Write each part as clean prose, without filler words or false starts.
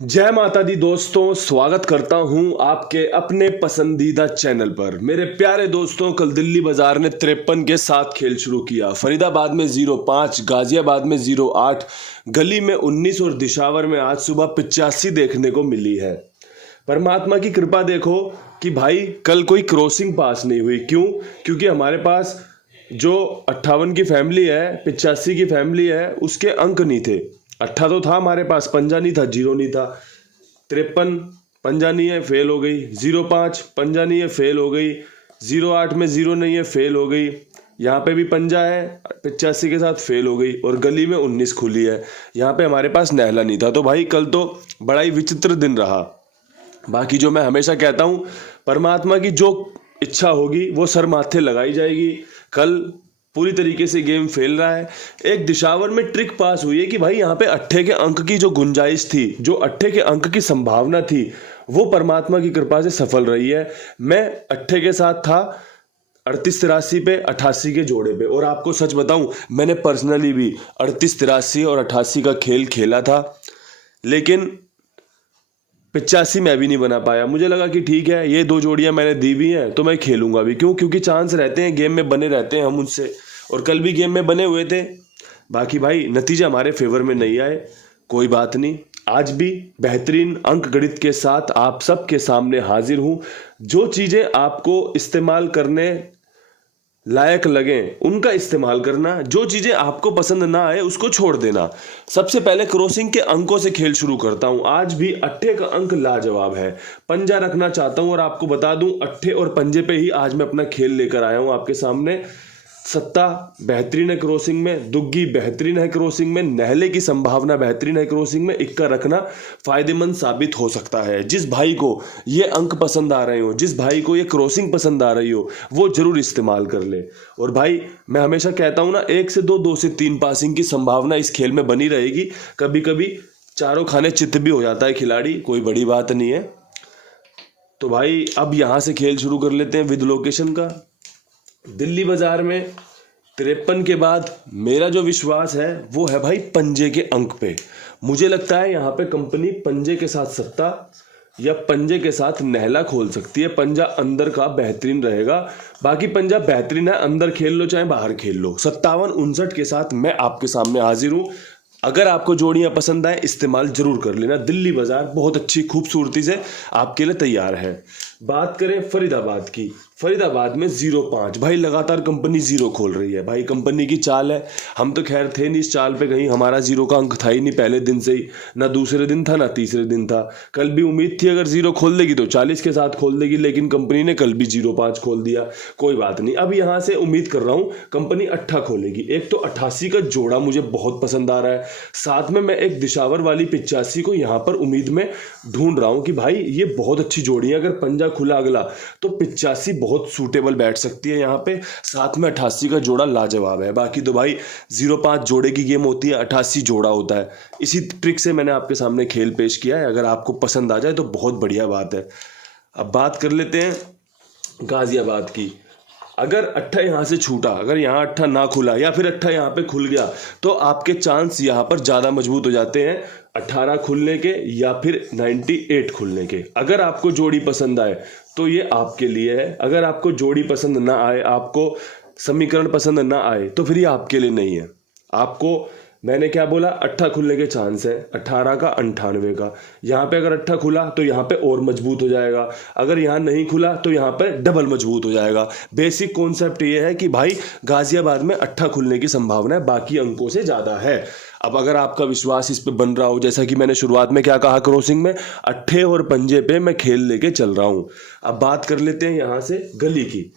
जय माता दी दोस्तों, स्वागत करता हूं आपके अपने पसंदीदा चैनल पर। मेरे प्यारे दोस्तों, कल दिल्ली बाजार ने 53 के साथ खेल शुरू किया। फरीदाबाद में 0-5, गाजियाबाद में 0-8, गली में 19 और दिशावर में आज सुबह 85 देखने को मिली है। परमात्मा की कृपा देखो कि भाई कल कोई क्रॉसिंग पास नहीं हुई। क्यों? क्योंकि हमारे पास जो 58 की फैमिली है, 85 की फैमिली है, उसके अंक नहीं थे। 8 तो था हमारे पास, पंजा नहीं था, 0 नहीं था। 53 पंजा नहीं है, फेल हो गई। 0-5 पंजा नहीं है, फेल हो गई। 0-8 में 0 नहीं है, फेल हो गई। यहाँ पे भी पंजा है, 85 के साथ फेल हो गई। और गली में 19 खुली है, यहाँ पे हमारे पास नहला नहीं था। तो भाई कल तो बड़ा ही विचित्र दिन रहा। बाकी जो मैं हमेशा कहता हूँ, परमात्मा की जो इच्छा होगी वो सर माथे लगाई जाएगी। कल पूरी तरीके से गेम फेल रहा है। एक दिशावर में ट्रिक पास हुई है कि भाई यहाँ पे 8 के अंक की जो गुंजाइश थी, जो 8 के अंक की संभावना थी, वो परमात्मा की कृपा से सफल रही है। मैं 8 के साथ था 38-83 पे, 88 के जोड़े पे। और आपको सच बताऊं, मैंने पर्सनली भी 38-83 और 88 का खेल खेला था, लेकिन 85 मैं भी नहीं बना पाया। मुझे लगा कि ठीक है, ये 2 जोड़ियां मैंने दी भी हैं तो मैं खेलूंगा भी। क्यों? क्योंकि चांस रहते हैं, गेम में बने रहते हैं हम उनसे। और कल भी गेम में बने हुए थे। बाकी भाई नतीजे हमारे फेवर में नहीं आए, कोई बात नहीं। आज भी बेहतरीन अंक गणित के साथ आप सबके सामने हाजिर हूं। जो चीजें आपको इस्तेमाल करने लायक लगे उनका इस्तेमाल करना, जो चीजें आपको पसंद ना आए उसको छोड़ देना। सबसे पहले क्रॉसिंग के अंकों से खेल शुरू करता हूं। आज भी 8 का अंक लाजवाब है। पंजा रखना चाहता हूं और आपको बता दूं, 8 और पंजे पे ही आज मैं अपना खेल लेकर आया हूं आपके सामने। सत्ता बेहतरीन है क्रॉसिंग में, दुग्गी बेहतरीन है क्रॉसिंग में, नहले की संभावना बेहतरीन है क्रॉसिंग में। इक्का रखना फायदेमंद साबित हो सकता है। जिस भाई को ये अंक पसंद आ रहे हो, जिस भाई को ये क्रॉसिंग पसंद आ रही हो, वो जरूर इस्तेमाल कर ले। और भाई मैं हमेशा कहता हूं ना, 1 से 2, 2 से 3 पासिंग की संभावना इस खेल में बनी रहेगी। कभी कभी चारों खाने चित्त भी हो जाता है खिलाड़ी, कोई बड़ी बात नहीं है। तो भाई अब यहां से खेल शुरू कर लेते हैं विद लोकेशन का। दिल्ली बाजार में 53 के बाद मेरा जो विश्वास है वो है भाई पंजे के अंक पे। मुझे लगता है यहाँ पे कंपनी पंजे के साथ सत्ता या पंजे के साथ नहला खोल सकती है। पंजा अंदर का बेहतरीन रहेगा। बाकी पंजा बेहतरीन है, अंदर खेल लो चाहे बाहर खेल लो। 57-59 के साथ मैं आपके सामने हाजिर हूँ। अगर आपको जोड़ियां पसंद आए, इस्तेमाल जरूर कर लेना। दिल्ली बाजार बहुत अच्छी खूबसूरती से आपके लिए तैयार है। बात करें फरीदाबाद की, फरीदाबाद में 0-5 भाई लगातार कंपनी 0 खोल रही है। भाई कंपनी की चाल है। हम तो खैर थे नहीं इस चाल पे, कहीं हमारा 0 का अंक था ही नहीं पहले दिन से ही। ना दूसरे दिन था ना तीसरे दिन था। कल भी उम्मीद थी अगर 0 खोल देगी तो 40 के साथ खोल देगी, लेकिन कंपनी ने कल भी 0-5 खोल दिया। कोई बात नहीं, अब यहां से उम्मीद कर रहा हूं कंपनी 8 खोलेगी। एक तो 88 का जोड़ा मुझे बहुत पसंद आ रहा है, साथ में मैं एक दिशावर वाली 85 को यहां पर उम्मीद में ढूंढ रहा हूं कि भाई ये बहुत अच्छी जोड़ी है। अगर पंजा खुला अगला तो 85 बहुत सूटेबल बैठ सकती है यहाँ पे। साथ में 88 का जोड़ा लाजवाब है। बाकी तो भाई 0-5 जोड़े की गेम होती है, 88 जोड़ा होता है। इसी ट्रिक से मैंने आपके सामने खेल पेश किया है। अगर आपको पसंद आ जाए तो बहुत बढ़िया बात है। अब बात कर लेते हैं गाजियाबाद की। अगर 8 यहाँ से छूटा, अगर यहाँ 8 ना खुला या फिर 8 यहाँ पे खुल गया तो आपके चांस यहाँ पर ज़्यादा मजबूत हो जाते हैं 18 खुलने के या फिर 98 खुलने के। अगर आपको जोड़ी पसंद आए तो ये आपके लिए है। अगर आपको जोड़ी पसंद ना आए, आपको समीकरण पसंद ना आए, तो फिर ये आपके लिए नहीं है। आपको मैंने क्या बोला, 8 खुलने के चांस है, 18 का 98 का। यहाँ पे अगर 8 खुला तो यहाँ पे और मजबूत हो जाएगा। अगर यहाँ नहीं खुला तो यहाँ पे डबल मजबूत हो जाएगा। बेसिक कॉन्सेप्ट ये है कि भाई गाजियाबाद में 8 खुलने की संभावना है, बाकी अंकों से ज़्यादा है। अब अगर आपका विश्वास इस पे बन रहा हो, जैसा कि मैंने शुरुआत में क्या कहा, क्रॉसिंग में 8 और पंजे पे मैं खेल लेके चल रहा हूँ। अब बात कर लेते हैं यहाँ से गली की।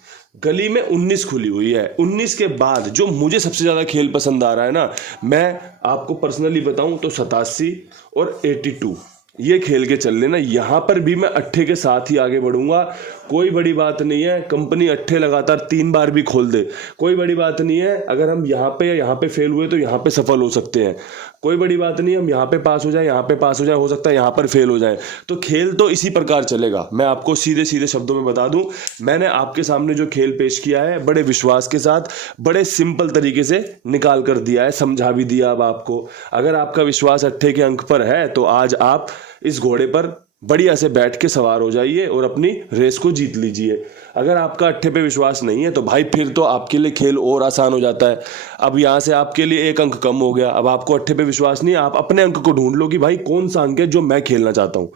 गली में 19 खुली हुई है। 19 के बाद जो मुझे सबसे ज्यादा खेल पसंद आ रहा है ना, मैं आपको पर्सनली बताऊं तो 87 और 82 ये खेल के चल लेना। यहां पर भी मैं 8 के साथ ही आगे बढ़ूंगा। कोई बड़ी बात नहीं है, कंपनी 8 लगातार 3 बार भी खोल दे, कोई बड़ी बात नहीं है। अगर हम यहाँ पे या यहाँ पे फेल हुए तो यहाँ पे सफल हो सकते हैं, कोई बड़ी बात नहीं है। हम यहाँ पे पास हो जाए, यहाँ पे पास हो जाए, हो सकता है यहाँ पर फेल हो जाए। तो खेल तो इसी प्रकार चलेगा। मैं आपको सीधे सीधे शब्दों में बता दूं, मैंने आपके सामने जो खेल पेश किया है बड़े विश्वास के साथ, बड़े सिंपल तरीके से निकाल कर दिया है, समझा भी दिया। अब आपको अगर आपका विश्वास 8 के अंक पर है तो आज आप इस घोड़े पर बढ़िया से बैठ के सवार हो जाइए और अपनी रेस को जीत लीजिए। अगर आपका अट्ठे पे विश्वास नहीं है तो भाई फिर तो आपके लिए खेल और आसान हो जाता है। अब यहाँ से आपके लिए एक अंक कम हो गया। अब आपको अट्ठे पे विश्वास नहीं है, आप अपने अंक को ढूंढ लो कि भाई कौन सा अंक है जो मैं खेलना चाहता हूँ,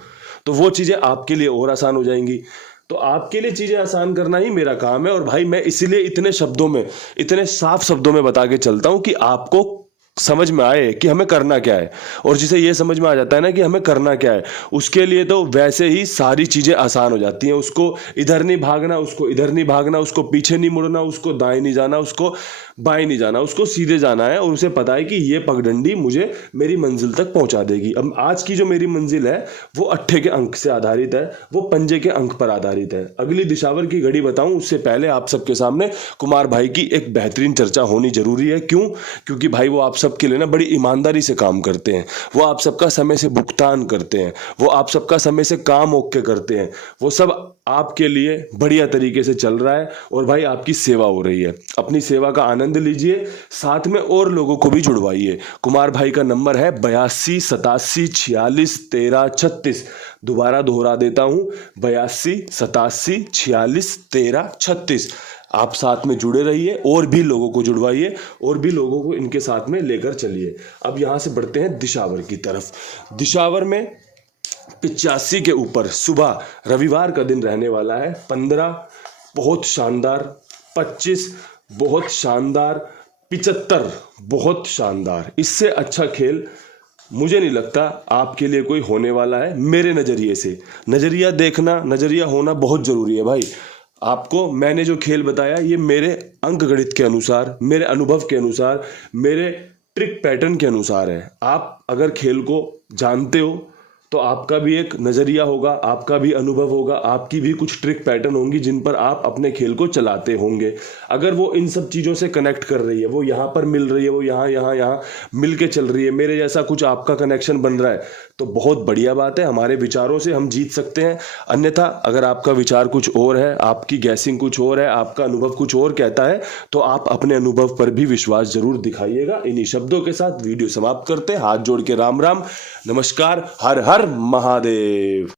तो वो चीज़ें आपके लिए और आसान हो जाएंगी। तो आपके लिए चीज़ें आसान करना ही मेरा काम है। और भाई मैं इसीलिए इतने शब्दों में, इतने साफ शब्दों में बता के चलता हूँ कि आपको समझ में आए कि हमें करना क्या है। और जिसे ये समझ में आ जाता है ना कि हमें करना क्या है, उसके लिए तो वैसे ही सारी चीज़ें आसान हो जाती हैं। उसको इधर नहीं भागना, उसको इधर नहीं भागना, उसको पीछे नहीं मुड़ना, उसको दाएं नहीं जाना, उसको बाएं नहीं जाना, उसको सीधे जाना है। और उसे पता है कि ये पगडंडी मुझे मेरी मंजिल तक पहुंचा देगी। अब आज की जो मेरी मंजिल है वो अट्ठे के अंक से आधारित है, वो पंजे के अंक पर आधारित है। अगली दिशावर की घड़ी बताऊं उससे पहले आप सबके सामने कुमार भाई की एक बेहतरीन चर्चा होनी जरूरी है। क्यों? क्योंकि भाई वो आप सबके लिए ना बड़ी ईमानदारी से काम करते हैं। वो आप सबका समय से भुगतान करते हैं, वो आप सबका समय से काम ओके करते हैं। वो सब आपके लिए बढ़िया तरीके से चल रहा है और भाई आपकी सेवा हो रही है। अपनी सेवा का आनंद लीजिए, साथ में और लोगों को भी जुड़वाइए। कुमार भाई का नंबर है 82 87 46 13 36। दोबारा दोहरा देता हूं, 82 87 46 13 36। आप साथ में जुड़े रहिए और भी लोगों को जुड़वाइए और भी लोगों को इनके साथ में लेकर चलिए। अब यहां से बढ़ते हैं दिशावर की तरफ। दिशावर में 85 के ऊपर सुबह रविवार का दिन रहने वाला है। 15 बहुत शानदार, 25 बहुत शानदार, 75 बहुत शानदार। इससे अच्छा खेल मुझे नहीं लगता आपके लिए कोई होने वाला है। मेरे नज़रिए से, नज़रिया देखना, नज़रिया होना बहुत ज़रूरी है भाई। आपको मैंने जो खेल बताया ये मेरे अंक गणित के अनुसार, मेरे अनुभव के अनुसार, मेरे ट्रिक पैटर्न के अनुसार है। आप अगर खेल को जानते हो तो आपका भी एक नज़रिया होगा, आपका भी अनुभव होगा, आपकी भी कुछ ट्रिक पैटर्न होंगी जिन पर आप अपने खेल को चलाते होंगे। अगर वो इन सब चीज़ों से कनेक्ट कर रही है, वो यहाँ पर मिल रही है, वो यहाँ मिल के चल रही है, मेरे जैसा कुछ आपका कनेक्शन बन रहा है, तो बहुत बढ़िया बात है। हमारे विचारों से हम जीत सकते हैं। अन्यथा अगर आपका विचार कुछ और है, आपकी गैसिंग कुछ और है, आपका अनुभव कुछ और कहता है, तो आप अपने अनुभव पर भी विश्वास जरूर दिखाइएगा। इन्हीं शब्दों के साथ वीडियो समाप्त करते हैं। हाथ जोड़ के राम राम, नमस्कार, हर हर महादेव।